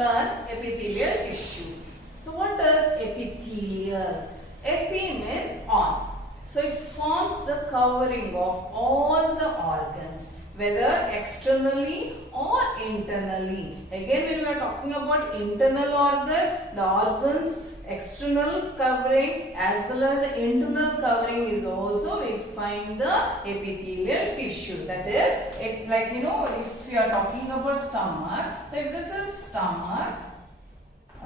learn epithelial tissue. So what does epithelial? Epi means on. So it forms the covering of all the organs, whether externally or internally. Again, when we are talking about internal organs, the organs external covering as well as the internal covering is also we find the epithelial tissue. That is, like if you are talking about stomach, so if this is stomach,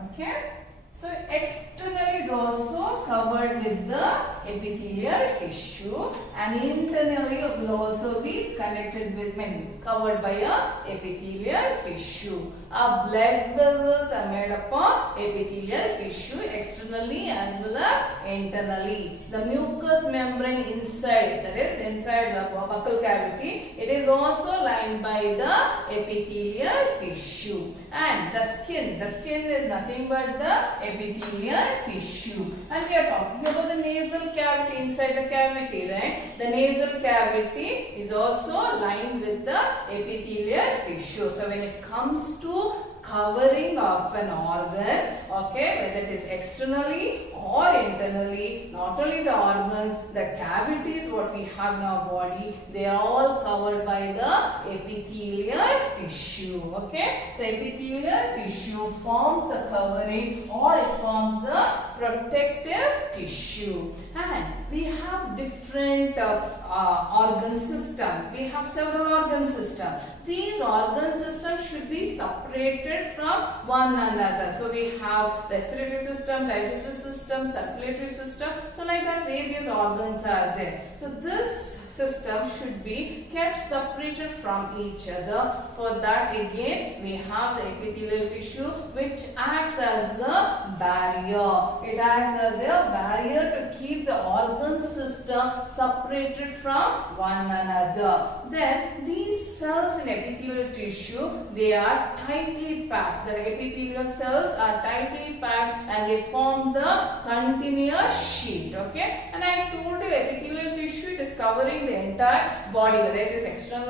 okay. So externally is also covered with the epithelial tissue, and internally will also be connected with covered by a epithelial tissue. Our blood vessels are made up of epithelial tissue externally as well as internally. The mucous membrane inside, that is inside the buccal cavity, it is also lined by the epithelial tissue. And the skin is nothing but the epithelial tissue. And we are talking about the nasal cavity, inside the cavity, right? The nasal cavity is also lined with the epithelial tissue. So when it comes to covering of an organ, okay, whether it is externally or internally, not only the organs, the cavities what we have in our body, they are all covered by the epithelial tissue, okay. So epithelial tissue forms the covering or it forms the protective tissue. And we have different organ system. We have several organ systems. These organ systems should be separated from one another. So we have respiratory system, digestive system, circulatory system. So like that various organs are there. So this system should be kept separated from each other. For that again we have the epithelial tissue which acts as a barrier. It acts as a barrier to keep the organ system separated from one another. Then these cells in epithelial tissue, they are tightly packed. The epithelial cells are tightly packed and they form the continuous sheet, okay. And I told you epithelial tissue, it is covering the entire body, whether it is externally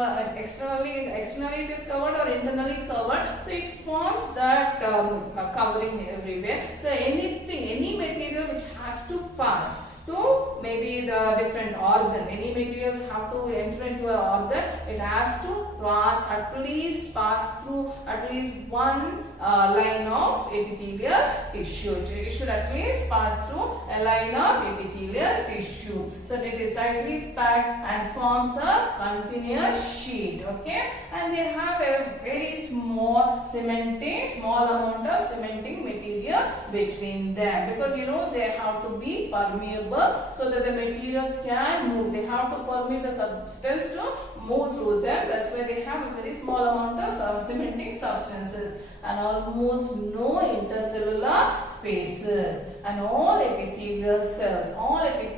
it is covered or internally covered. So it forms that covering everywhere. So any material which has to pass to maybe the different organs, any materials have to enter into an organ, it has to pass through at least one line of epithelial tissue. It should at least pass through a line of epithelial tissue. So it is tightly packed and forms a continuous sheet, okay. And they have a very small amount of cementing material between them, because they have to be permeable so that the materials can move. They have to permeate the substance to move through them. That's why they have a very small amount of cementing substances and almost no intercellular spaces. And all epithelial cells,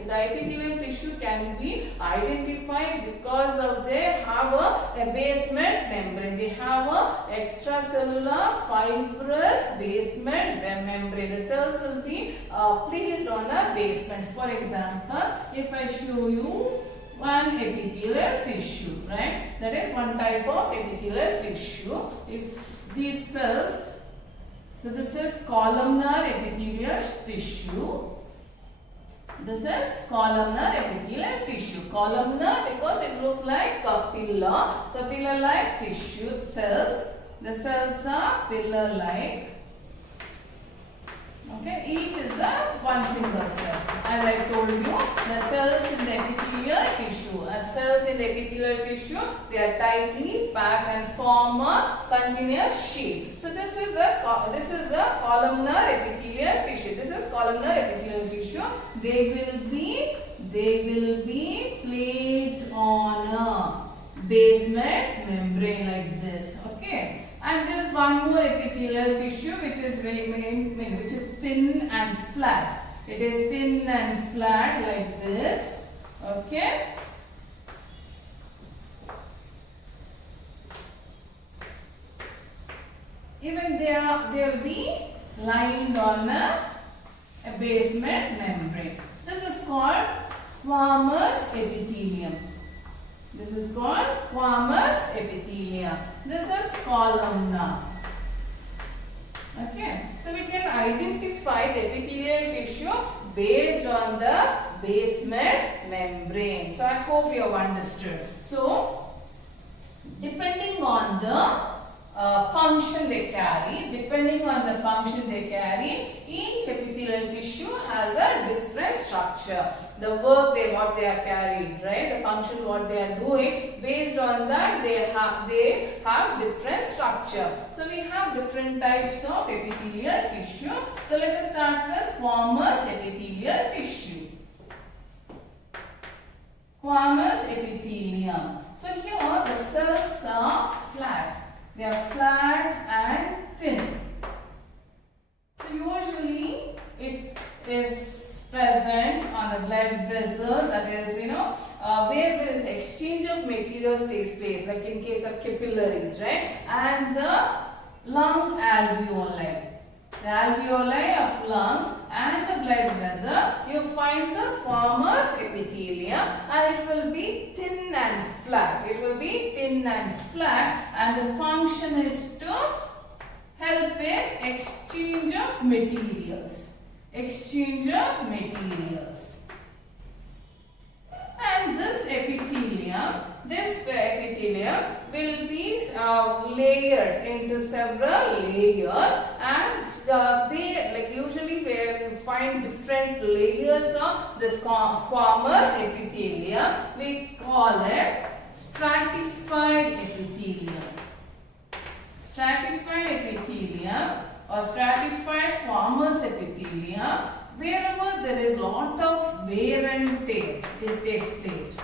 the epithelial tissue can be identified because of they have a basement membrane. They have a extracellular fibrous basement membrane. The cells will be placed on a basement. For example, if I show you one epithelial tissue, right? That is one type of epithelial tissue. If these cells, so this is columnar epithelial tissue. This is columnar epithelial tissue. Columnar because it looks like a pillar. So pillar-like tissue cells. The cells are pillar-like. Okay, each is one single cell. As I told you, the cells in the epithelial tissue, they are tightly packed and form a continuous sheet. So this is a columnar epithelial tissue. This is columnar epithelial tissue. They will be placed on a basement membrane like this. Okay. And there is one more epithelial tissue which is thin and flat. It is thin and flat like this. Okay. Even they will be lined on a basement membrane. This is called squamous epithelium. This is called squamous epithelium. This is columnar. Okay, so we can identify the epithelial tissue based on the basement membrane. So I hope you have understood. So depending on the function they carry, each epithelial tissue has a different structure. The work what they are carried, right? The function what they are doing, based on that they have different structure. So we have different types of epithelial tissue. So let us start with squamous epithelial tissue. Squamous epithelium. So here the cells are flat. They are flat and thin. So usually it is present on the blood vessels, that is, where there is exchange of materials takes place, like in case of capillaries, right? And the lung alveoli. The alveoli of lungs and the blood vessel, you find the squamous epithelium, and it will be thin and flat. And the function is to help in exchange of materials. And this epithelium will be layered into several layers, and they usually where you find different layers of the squamous epithelium, we call it stratified epithelium. Stratified epithelium or stratified squamous epithelium, wherever there is lot of wear and tear, it takes place.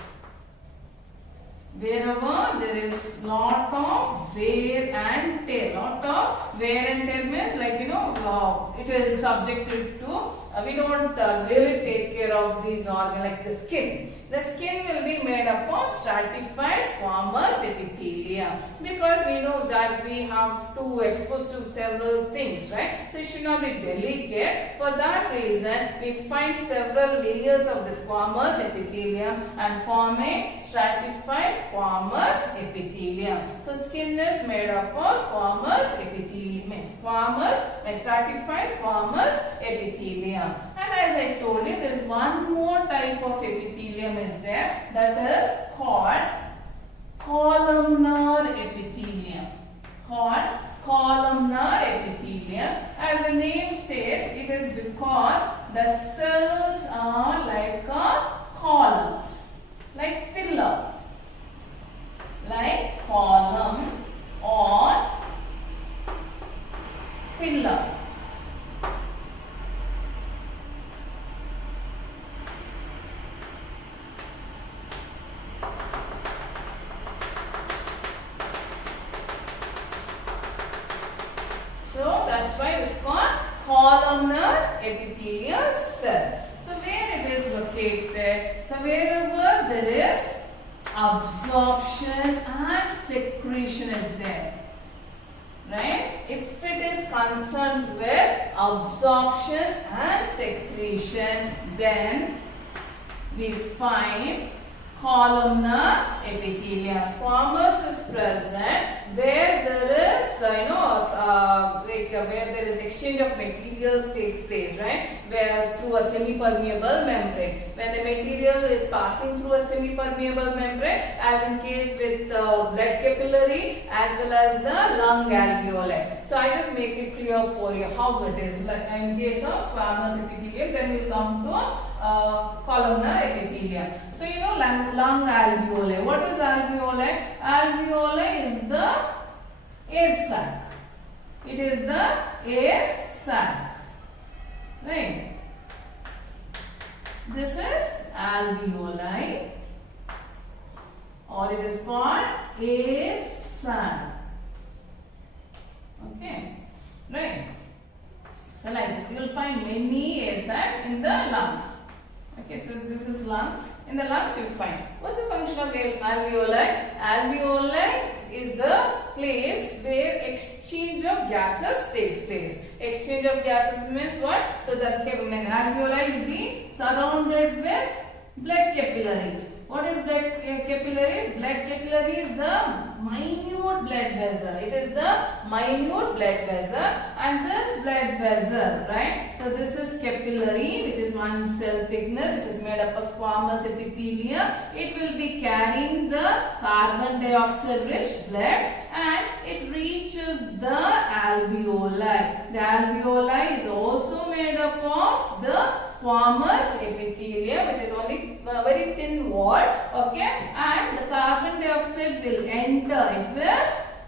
Wherever there is lot of wear and tear. Means it is subjected to, we don't really take care of these organs like the skin. The skin will be made up of stratified squamous epithelium, because we know that we have to expose to several things, right? So it should not be delicate. For that reason, we find several layers of the squamous epithelium and form a stratified squamous epithelium. So skin is made up of squamous epithelium, stratified squamous epithelium. And as I told you, there is one more type of epithelium is there, that is called columnar epithelium. Columnar epithelium. As the name says, it is because the cells are like columns, like pillar, like column or pillar. So that's why it is called columnar epithelial cell. So where it is located? So wherever there is absorption and secretion is there, right? If it is concerned with absorption and secretion, then we find columnar epithelium. Squamous is present where there is, where there is exchange of materials takes place, right? Where through a semi-permeable membrane. When the material is passing through a semi-permeable membrane, as in case with blood capillary as well as the lung alveoli. So I just make it clear for you how it is. Like in case of squamous epithelium, then we'll come to columnar epithelium. So lung alveoli. What is alveoli? Alveoli is the air sac. It is the air sac, right? This is alveoli, or it is called air sac. Okay, right? So like this, you will find many air sacs in the lungs. Okay, so this is lungs. In the lungs you find. What's the function of alveoli? Alveoli is the place where exchange of gases takes place. Exchange of gases means what? So the alveoli will be surrounded with blood capillaries. What is blood capillaries? Blood capillary is the minute blood vessel. It is the minute blood vessel, and this blood vessel, right? So this is capillary, which is 1 cell thickness. It is made up of squamous epithelium. It will be carrying the carbon dioxide rich blood, and it reaches the alveoli. The alveoli is also made up of the squamous epithelium, which is only a very thin wall, okay, and the carbon dioxide will enter.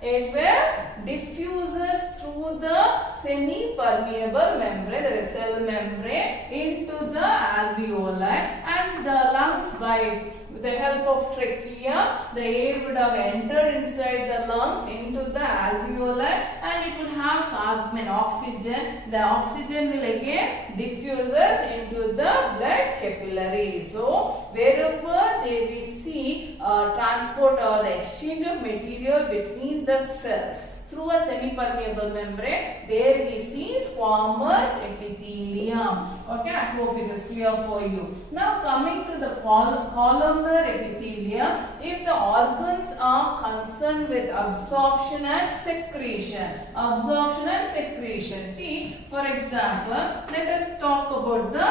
It will diffuses through the semi-permeable membrane, the cell membrane, into the alveoli, and the lungs, by the help of trachea, the air would have entered inside the lungs into the alveoli, and it will have carbon, oxygen. The oxygen will again diffuses into the blood capillary. So wherever we see transport or the exchange of material between the cells through a semi-permeable membrane, there we see squamous epithelium. Okay, I hope it is clear for you. Now coming to the columnar epithelium, if the organs are concerned with absorption and secretion. Absorption and secretion. See, for example, let us talk about the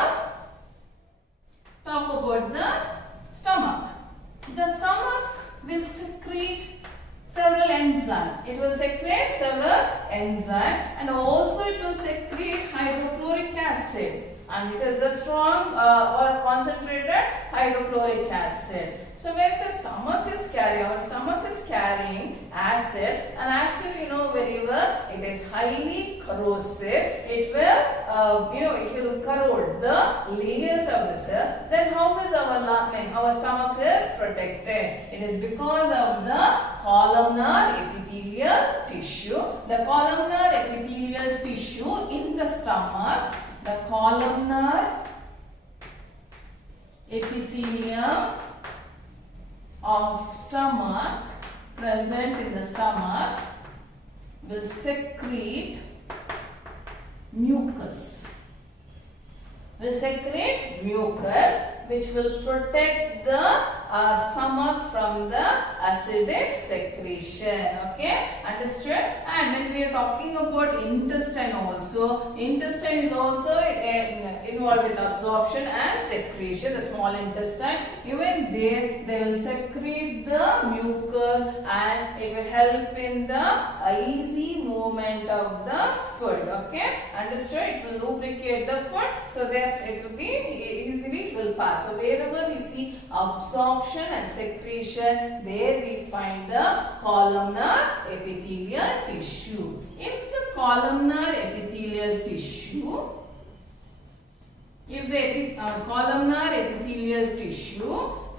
stomach. The stomach will secrete several enzymes. It will secrete several enzymes, and also it will secrete hydrochloric acid, and it is a strong or concentrated hydrochloric acid. So when the stomach is carrying, our stomach is carrying acid, and acid, you know very well, it is highly corrosive. It will corrode the layers of the cell. Then how is our stomach is protected? It is because of the columnar epithelial tissue. The columnar epithelial tissue in the stomach, the columnar epithelium of stomach present in the stomach will secrete mucus. Which will protect the stomach from the acidic secretion. Okay, understood? And when we are talking about intestine also, intestine is also involved with absorption and secretion. The small intestine, even they will secrete the mucus, and it will help in the easy movement of the food. Okay, understood? It will lubricate the food, so that it will be easily, it will pass. So wherever we see absorption and secretion, there we find the columnar epithelial tissue. If the columnar epithelial tissue,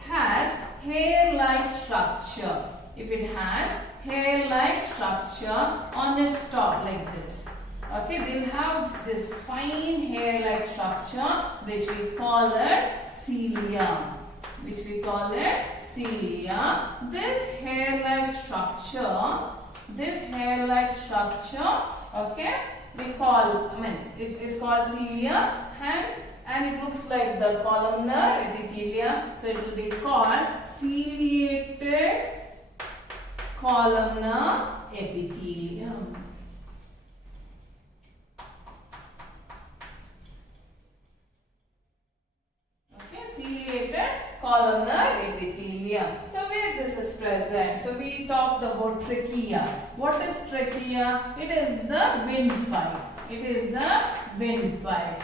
has hair-like structure, if it has hair-like structure on its top like this, okay, they will have this fine hair-like structure, which we call it cilium. This hair-like structure, okay, it is called cilium, and it looks like the columnar epithelium, so it will be called ciliated columnar epithelium. Ciliated columnar epithelium. So where this is present? So we talked about trachea. What is trachea? It is the windpipe.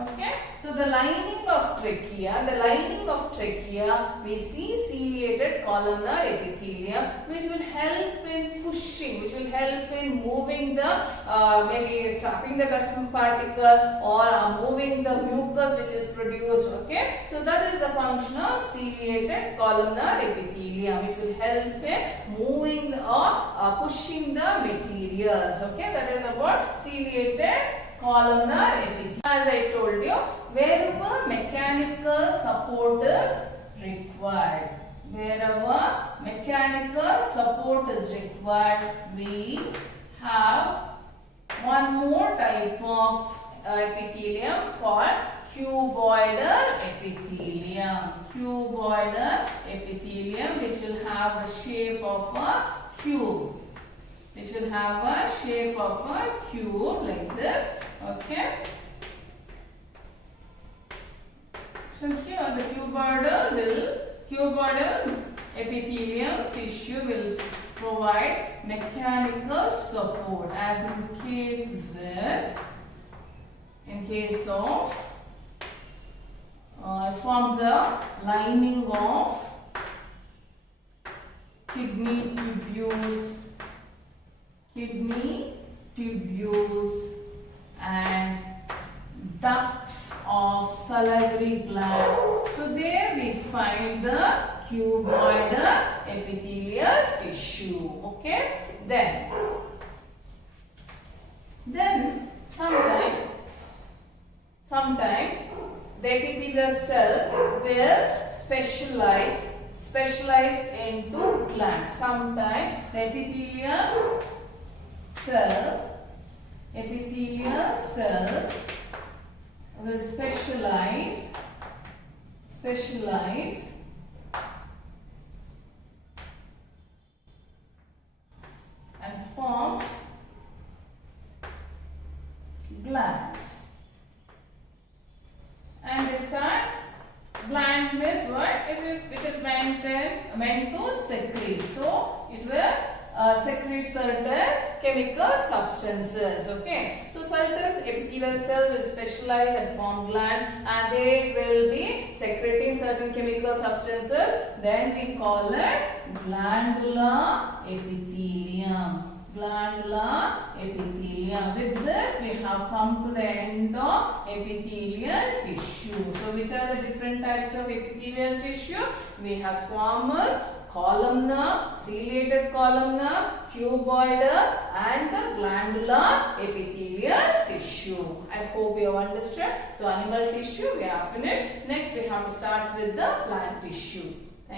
Okay. So the lining of trachea, we see ciliated columnar epithelium, which will help in pushing, which will help in moving the maybe trapping the dust particle or moving the mucus which is produced. Okay, so that is the function of ciliated columnar epithelium. It will help in moving or pushing the materials. Okay, that is about ciliated columnar epithelium. As I told you, wherever mechanical support is required, we have one more type of epithelium called cuboidal epithelium. cuboidal epithelium which will have the shape of a cube. Which will have a shape of a cube like this. Okay. So here the cuboidal epithelium tissue will provide mechanical support, as in case of it forms the lining of kidney tubules and ducts of salivary gland. So there we find the cuboidal epithelial tissue. Okay. Then sometime the epithelial cell will specialize into glands. Sometime the epithelial cells will specialize and forms glands. And this time glands means what? Which is meant to secrete. So it will secrete certain chemical substances. Okay. So certain epithelial cell will specialize and form glands, and they will be secreting certain chemical substances. Then we call it glandular epithelium. Glandular epithelium. With this, we have come to the end of epithelial tissue. So, which are the different types of epithelial tissue? We have squamous, columnar, ciliated columnar, cuboidal, and the glandular epithelial tissue. I hope you have understood. So, animal tissue we have finished. Next, we have to start with the plant tissue.